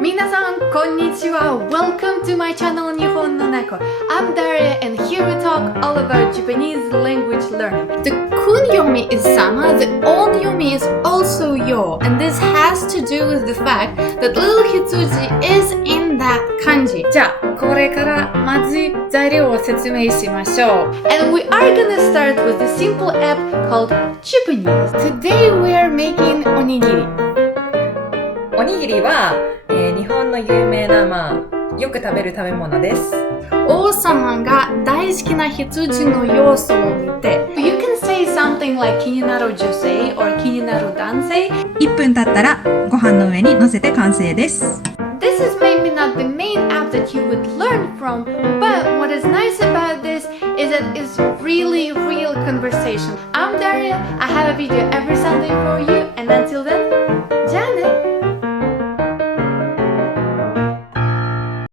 皆さん、こんにちは。Welcome to my channel, Nihonno Neko. I'm Daria and here we talk all about Japanese language learning. The kun yomi is sama, the on yomi is also yo. And this has to do with the fact that little hitsuji is in that kanji. じゃあ、これからまず材料を説明しましょう。And we are gonna start with a simple app called Japanese. Today we are making おにぎり。おにぎりは、日本の有名な、よく食べる食べ物です。王様が大好きな羊の要素を見て You can say something like 気になる女性 or 気になる男性。1分経ったらご飯の上に乗せて完成です。This is maybe not the main app that you would learn from, but what is nice about this is that it's really real conversation. I'm Daria, I have a video every Sunday for you, and until then,